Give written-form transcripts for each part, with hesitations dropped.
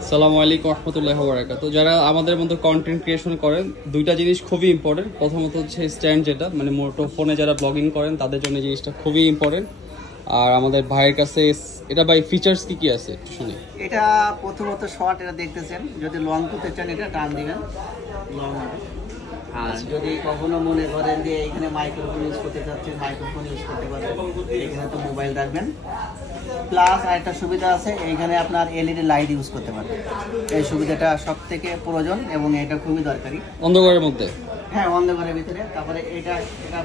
আসসালামু আলাইকুম রহমতুল্লাহি ওয়া বারাকাতুহু। যারা আমাদের মতো কন্টেন্ট ক্রিয়েশন করেন, দুইটা জিনিস খুবই ইম্পর্টেন্ট। প্রথমত হচ্ছে স্ট্যান্ড, যেটা মানে মোটো ফোনে যারা ব্লগিং করেন তাদের জন্য জিনিসটা খুবই ইম্পর্টেন্ট। আর আমাদের ভাইয়ের কাছে এটা ভাই ফিচার্স কি কি আছে একটু শুনি। এটা প্রথমত শর্ট, এটা দেখতেছেন। যদি লং করতে চান এটা টান দিবেন, লং হবে। আর যদি কখনো মনে করেন যে এখানে মাইক্রোফোন ইউজ করতে চাচ্ছেন, মাইক্রোফোন ইউজ করতে পারবেন। এখানে তো মোবাইল রাখবেন। প্লাস আরেকটা সুবিধা আছে, এখানে আপনার এলইডি লাইট ইউজ করতে পারবেন। এই সুবিধাটা সব থেকে প্রয়োজন এবং এটা খুবই দরকারি অন্ধকারের মধ্যে। হ্যাঁ, অন্ধকারের ভিতরে। তারপরে এটা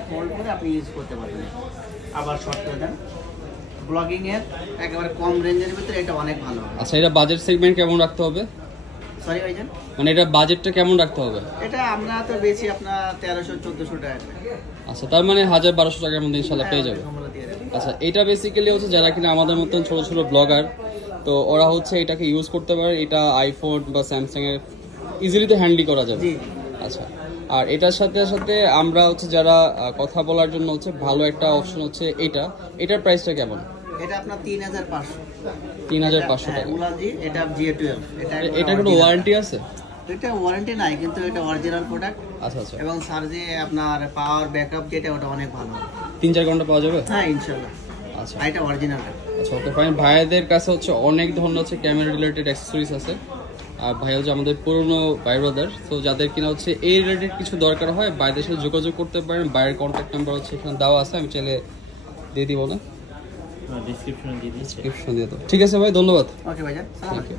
ফোল্ড করে আপনি ইউজ করতে পারবেন। আবার শর্ট করে দেন। ব্লগিং এর একেবারে কম রেঞ্জের ভিতরে এটা অনেক ভালো হবে। আচ্ছা, এটা বাজেট সেগমেন্ট কেমন রাখতে হবে? সরি ভাইজান, মানে এটা বাজেটটা কেমন রাখতে হবে? এটা আমরা তো বেশি আপনার 1300-1400 টাকা। আচ্ছা, তার মানে 1000-1200 টাকার মধ্যে ইনশাআল্লাহ পেয়ে যাবে। আমরা দিয়ে দেব। আচ্ছা, এটা বেসিক্যালি হচ্ছে যারা কিনা আমাদের মতন ছোট ছোট ব্লগার, তো ওরা হচ্ছে এটাকে ইউজ করতে পারে। এটা আইফোন বা স্যামসাং এর ইজিলি তো হ্যান্ডলি করা যাবে। জি। আচ্ছা, আর এটার সাথে সাথে আমরা হচ্ছে যারা কথা বলার জন্য হচ্ছে ভালো একটা অপশন হচ্ছে এটার প্রাইসটা কেমন? এটা আপনার 3500। 3500 টাকা। উলাজি, এটা G12। এটা কোনো ওয়ারেন্টি আছে? এটা ওয়ারেন্টি নাই, কিন্তু এটা অরিজিনাল প্রোডাক্ট। আচ্ছা আচ্ছা। এবং চার্জে আপনার পাওয়ার ব্যাকআপ যেটা, ওটা অনেক ভালো। 3-4 ঘন্টা পাওয়া যাবে? হ্যাঁ, ইনশাআল্লাহ। আচ্ছা এটা অরিজিনাল। আচ্ছা, ওকে ফাইন। ভাইয়াদের কাছে হচ্ছে অনেক ধরনের হচ্ছে ক্যামেরা রিলেটেড অ্যাক্সেসরিজ আছে। আর ভাই হচ্ছে আমাদের পুরনো ভাই ব্রাদার, তো যাদের কিনা হচ্ছে এই রিলেটেড কিছু দরকার হয় ভাইদের সাথে যোগাযোগ করতে পারেন। ভাইয়ের কন্ট্যাক্ট নাম্বার হচ্ছে এখানে দেওয়া আছে, আমি চাইলে দিয়ে দিব না, ডিসক্রিপশনে দিয়ে দিচ্ছি। ডিসক্রিপশন দিয়ে দেবো। ঠিক আছে ভাই, ধন্যবাদ। ওকে ভাইজান, থ্যাংক ইউ।